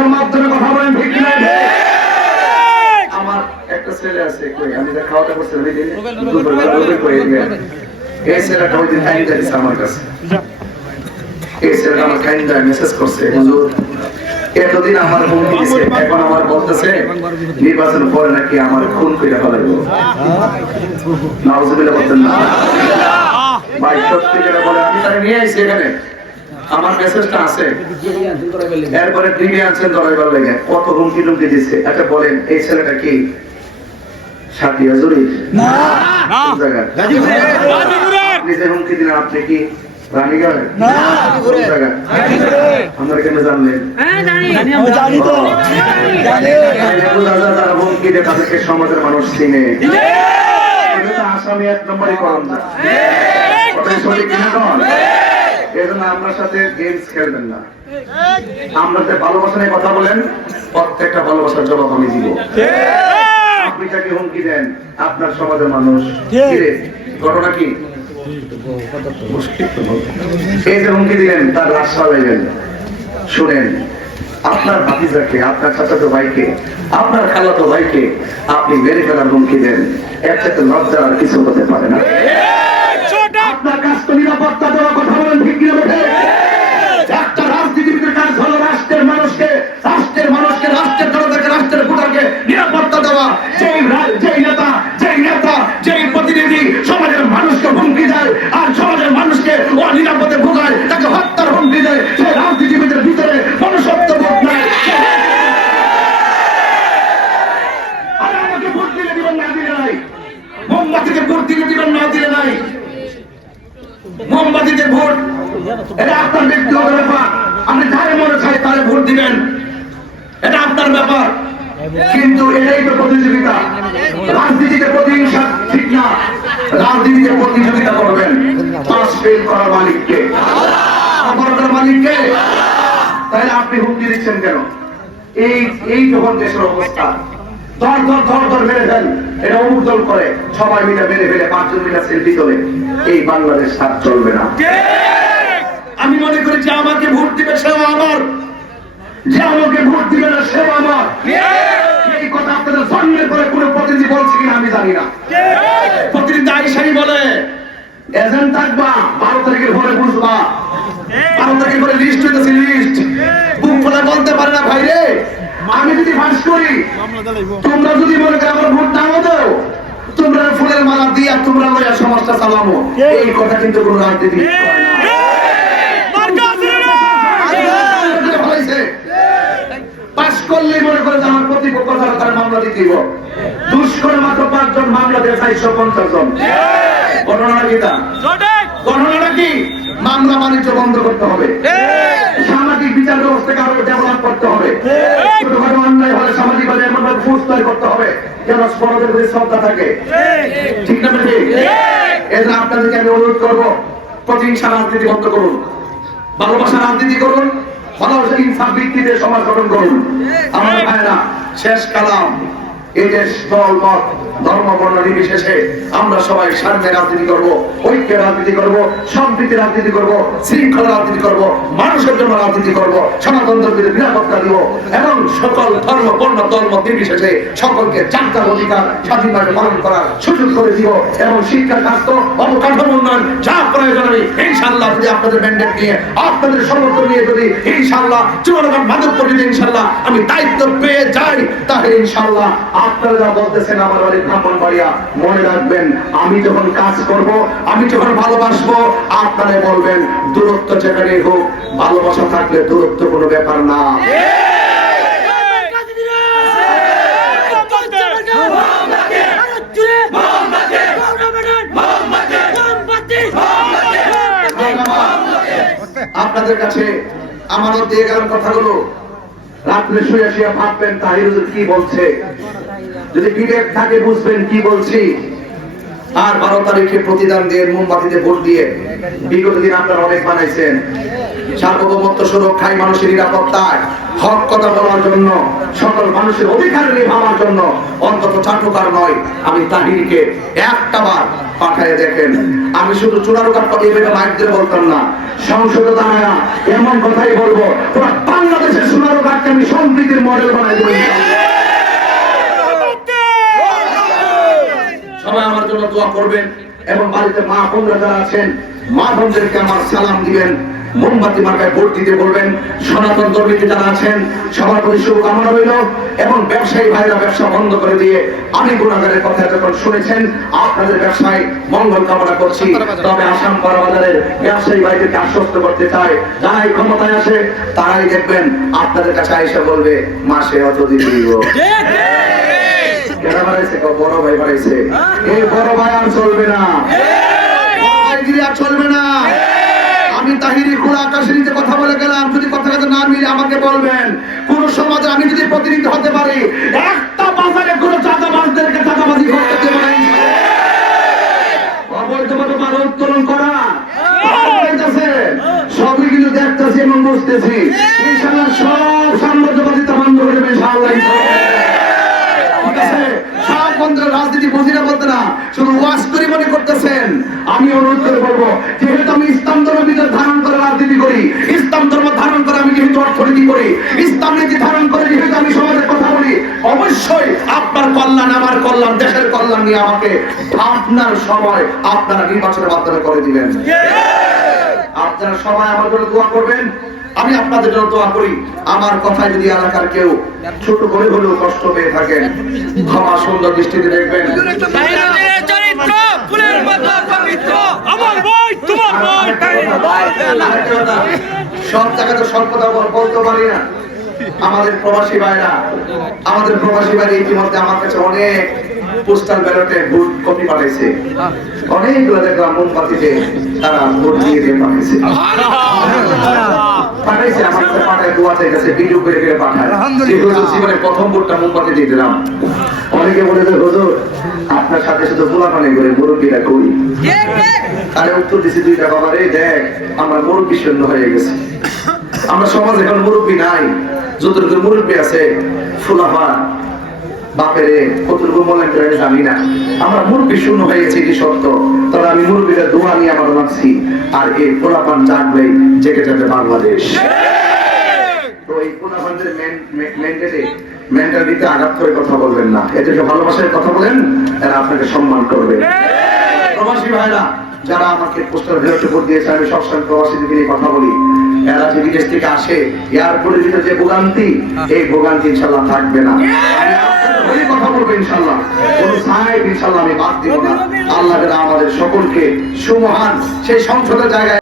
ভালোবাসার মাধ্যমে কথা বলেন ঠিক কিনা? আমার একটা ছেলে আছে কই আমি যা খাওয়াটা করছি ওই দিন দুপুরবেলা রোদে করে দিয়ে এই ছেলেটা ওই দিন টাইম দিয়েছে আমার কাছে? এই ছেলেটা আমার দেয় মেসেজ করছে হুজুর এতদিন আমার হুমকি দিছে এখন আমার বলতেছে নির্বাচন পরে নাকি আমার খুন করে ফেলাইবো। নাউজুবিল্লাহ বলতেন না। ভাই সত্যি করে বলে আমি তাকে নিয়ে আইছি এখানে। আমার মেসেজটা আছে। এরপরে তিনি আছেন দরাইবার লেগে। কত হুমকি টুমকি দিচ্ছে একটা বলেন এই ছেলেটা কি? সাথী হাজুরি? হুমকি দিলেন আপনি তাদেরকে সমাজের মানুষ চিনে। আসামি এক নম্বরই করম না আপনার সাথে গেমস খেলবেন না। আমরা যে ভালোবাসা নিয়ে কথা বলেন প্রত্যেকটা ভালোবাসার জবাব আমি দিব। আপনি যাকে হুমকি দেন আপনার সমাজের মানুষ ঘটনা কি? এই যে হুমকি দিলেন তার লাশ সাজাইলেন শুনেন আপনার ভাতিজাকে আপনার চাচাতো ভাইকে আপনার খালাতো ভাইকে আপনি মেরে ফেলার হুমকি দেন। এর থেকে লজ্জা আর কিছু হতে পারে না। আপনার কাছ তো নিরাপত্তা দেওয়া কথা বলেন ঠিক কিনা বেঠে একটা রাজনীতিবিদের কাজ হলো রাষ্ট্রের মানুষকে রাষ্ট্রের মানুষকে রাষ্ট্রের জনতাকে রাষ্ট্রের ভোটারকে নিরাপত্তা দেওয়া যেই রা- যেই নেতা যেই নেতা যেই প্রতিনিধি সমাজের মানুষকে হুমকি দেয় আর সমাজের মানুষকে অনিরাপদে ভোগায় তাকে হত্যার হুমকি দেয় সেই রাজনীতিবিদের ভিতরে মনুষ্যত্ব বোধ নাই সে- আর আমাকে ভোট দিলে দিবেন না দিলে নাই মোমবাতিকে ভোট দিলে দিবেন না দিলে নাই মোমবাতিতে ভোট এটা আপনার ব্যক্তিগত ব্যাপার আপনি যারে মনে চাই তারে ভোট দিবেন আপনার ব্যাপার। কিন্তু এটাই তো প্রতিযোগিতা। রাজনীতিতে প্রতিহিংসা ঠিক না। রাজনীতিতে প্রতিযোগিতা করবেন। পাস ফেল করার মালিককে। অপরাধের মালিককে। তাহলে আপনি হুমকি দিচ্ছেন কেন? এই এই যখন দেশের অবস্থা ধর ধর ধর ধর মেরে ফেল। এটা অমুক দল করে। সবাই মিলে মেরে ফেলে পাঁচজন মিলে সেলফি তোলে। এই বাংলাদেশ সাথ চলবে না। আমি মনে করি যে আমাকে ভোট দিবে সেও আমার। যে আমাকে ভোট দিবে না সেও আমার এই কথা আপনাদের জন্মের পরে কোনো প্রতিনিধি বলছে কিনা আমি জানি না। প্রতিনিধি আইসাই বলে, এজেন্ট থাকবা, বারো তারিখের পরে বুঝবা। বারো তারিখের পরে লিস্ট হইতেছে লিস্ট বুক ফলে বলতে পারে না ভাই আমি যদি ফাঁস করি, তোমরা যদি মনে করো আমার ভোট নাও দাও, তোমরা ফুলের মালা দিয়া তোমরা লইয়া সমাজটা চালামো। এই কথা কিন্তু কোনো রাজনীতি করে না। ফলাইছে। পাশ করলেই মনে করে যে আমার প্রতিপক্ষ দ্বারা তার মামলা দিতে দিব। দুষ্কর মাত্র পাঁচজন মামলা দিয়ে চারশো পঞ্চাশ জন। ঘটনাটা কি তা? ঘটনাটা কি? মামলা বাণিজ্য বন্ধ করতে হবে। সামাজিক বিচার ব্যবস্থাকে আরও ডেভেলপ করতে হবে। ছোটখাটো অন্যায় হলে সামাজিক ভাবে এমন ভাবে ফুস করতে হবে যেন বড়দের প্রতি শ্রদ্ধা থাকে। ঠিক। না ঠিক। এই জন্য আপনাদেরকে আমি অনুরোধ করব প্রতিহিংসা রাজনীতি বন্ধ করুন। ভালোবাসা রাজনীতি করুন। ভালোবাসা ইনসাফ ভিত্তিতে সমাজ গঠন করুন। আমার ভাইরা শেষ কালাম। এই দেশ দল মত ধর্ম বর্ণ আমরা সবাই রাজনীতি করব রাজনীতি করব সম্প্রীতি রাজনীতি করব, শৃঙ্খলা রাজনীতি করব, মানুষের জন্য রাজনীতি করব নিরাপত্তা দিব এবং সকল ধর্ম, বর্ণ, ধর্ম নির্বিশেষে সকলকে অধিকার পালন করার সুযোগ করে দিব এবং শিক্ষা, স্বাস্থ্য উন্নয়ন যা প্রয়োজন ইনশাল্লাহ যদি আপনাদের ম্যান্ডেট নিয়ে, আপনাদের নিয়ে যদি ইনশাল্লাহ মাদক ইনশাল্লাহ আমি দায়িত্ব পেয়ে যাই, তাহলে ইনশাল্লাহ আপনারা যা বলতেছেন আমার বাড়ির ব্রাহ্মণ বাড়িয়া মনে রাখবেন, আমি যখন কাজ করব, আমি যখন ভালোবাসবো আপনারা বলবেন, দূরত্ব যেখানে হোক, ভালোবাসা থাকলে দূরত্ব কোনো ব্যাপার না। আপনাদের কাছে আমানত দিয়ে গেলাম কথাগুলো। রাত্রে শুয়ে শুয়ে ভাববেন তাহির কি বলছে? যদি বিবেক থাকে বুঝবেন কি বলছি। আর বারো তারিখে প্রতিদান দিয়ে মোমবাতিতে ভোট দিয়ে বিগত দিন আপনারা অনেক বানাইছেন। সার্বভৌমত্ব সুরক্ষায় মানুষের নিরাপত্তায়, হক কথা বলার জন্য, সকল মানুষের অধিকার নিয়ে জন্য অন্তত চাটুকার নয়, আমি তাহিরকে একটা বার পাঠায় দেখেন। আমি শুধু চূড়ারো কাঠ পাঠিয়ে বেটা মাইক দিয়ে বলতাম না, সংসদে দাঁড়ায় এমন কথাই বলব বাংলাদেশের সোনারো কাঠকে আমি সম্প্রীতির মডেল বানাই দেবো। সবাই আমার জন্য দোয়া করবেন এবং বাড়িতে মা বোনরা যারা আছেন, মা বোনদেরকে আমার সালাম দিবেন। মোমবাতি মার্কায় ভোট দিতে বলবেন। সনাতন ধর্মীতে যারা আছেন, সবার প্রতি শুভকামনা রইল এবং ব্যবসায়ী ভাইরা ব্যবসা বন্ধ করে দিয়ে আমি গুণাগারের কথা যখন শুনেছেন, আপনাদের ব্যবসায় মঙ্গল কামনা করছি। তবে আসাম বাজারের ব্যবসায়ী ভাইদেরকে আশ্বস্ত করতে চাই যারাই ক্ষমতায় আসে, তারাই দেখবেন, আপনাদের কাছে এসে বলবে, মাসে অত দিন দিব। কেনা বাড়াইছে বড় ভাই বাড়াইছে এই বড় ভাই আর চলবে না। ভাইগিরি আর চলবে না আমি তাহিরি খোলা আকাশের নিচে কথা বলে গেলাম যদি কথা কথা না মিলে আমাকে বলবেন কোন সমাজে আমি যদি প্রতিনিধি হতে পারি একটা বাজারে কোন চাঁদাবাজদেরকে চাঁদাবাজি করতে দেব না। অবৈধভাবে মাল উত্তোলন করা। সবই কিন্তু দেখতেছি এবং বুঝতেছি। সব সাম্রাজ্যবাদিতা বন্ধ করে দেবে ইনশাআল্লাহ ঠিক আছে সব বন্ধুরা রাজনীতি বুঝি না বলতে না শুধু ওয়াশ করে মনে করতেছেন আমি অনুরোধ করে বলব, যেহেতু আমি ইসলাম ধর্ম বিধান ধারণ করে রাজনীতি করি, ইসলাম ধর্ম ধারণ করে আমি যেহেতু অর্থনীতি করি, ইসলাম নীতি ধারণ করে যেহেতু আমি সমাজের কথা বলি, অবশ্যই আপনার কল্যাণ, আমার কল্যাণ, দেশের কল্যাণ নিয়ে আমাকে আপনার সময় আপনারা নির্বাচনের মাধ্যমে করে দিবেন। আপনারা সবাই আমার জন্য দোয়া করবেন। আমি আপনাদের জন্য দোয়া করি। আমার কথায় যদি এলাকার কেউ ছোট করে হলেও কষ্ট পেয়ে থাকেন, ক্ষমা সুন্দর দৃষ্টিতে দেখবেন। ফুলের মতো পবিত্র। আমার ভাই তোমার ভাই। সব জায়গাতে বলতে পারি না। আমাদের প্রবাসী ভাইরা আমাদের প্রবাসী ভাইরা ইতিমধ্যে আমার কাছে অনেক পোস্টাল ব্যালটে ভোট কপি পাঠাইছে। অনেকগুলো দেখলাম মোমবাতিতে তারা ভোট দিয়ে দিয়ে পাঠাইছে। পাঠাইছে আমার কাছে পাঠায় ভিডিও করে করে পাঠায়। জীবনে প্রথম ভোটটা মোমবাতি দিয়ে দিলাম। অনেকে বলে যে হুজুর আপনার সাথে শুধু গোলাপানি করে মুরব্বীরা কই? তাহলে উত্তর দিছি দুইটা বাবা রে দেখ আমরা মুরব্বী শূন্য হয়ে গেছে। আমরা সমাজ এখন মুরব্বী নাই। যতটুকু মুরব্বী আছে ফুলাফা বাপেরে কতটুকু মনে করে জানি না। আমরা মুরব্বী শূন্য হয়ে গেছি এটি সত্য? তবে আমি মুরব্বীদের দোয়া নিয়ে আমার ভাবছি আর এই পোলাপান জাগলেই জেগে যাবে বাংলাদেশ। তো এই পোলাপানদের মেন্টালি মেন্টালিতে আঘাত করে কথা বলবেন না। এদেরকে ভালোবাসার কথা বলেন, এরা আপনাকে সম্মান করবে। প্রবাসী ভাইরা, যারা আমাকে পোস্টার ভেরোতে ভোট দিয়েছে, আমি সবসময় নিয়ে কথা বলি। এরা যে বিদেশ থেকে আসে এয়ারপোর্টের ভিতরে যে ভোগান্তি, এই ভোগান্তি ইনশাল্লাহ থাকবে না। কথা ইনশাল্লাহ। আমি না। আল্লাহ আমাদের সকলকে সুমহান, সেই সংসদের জায়গায়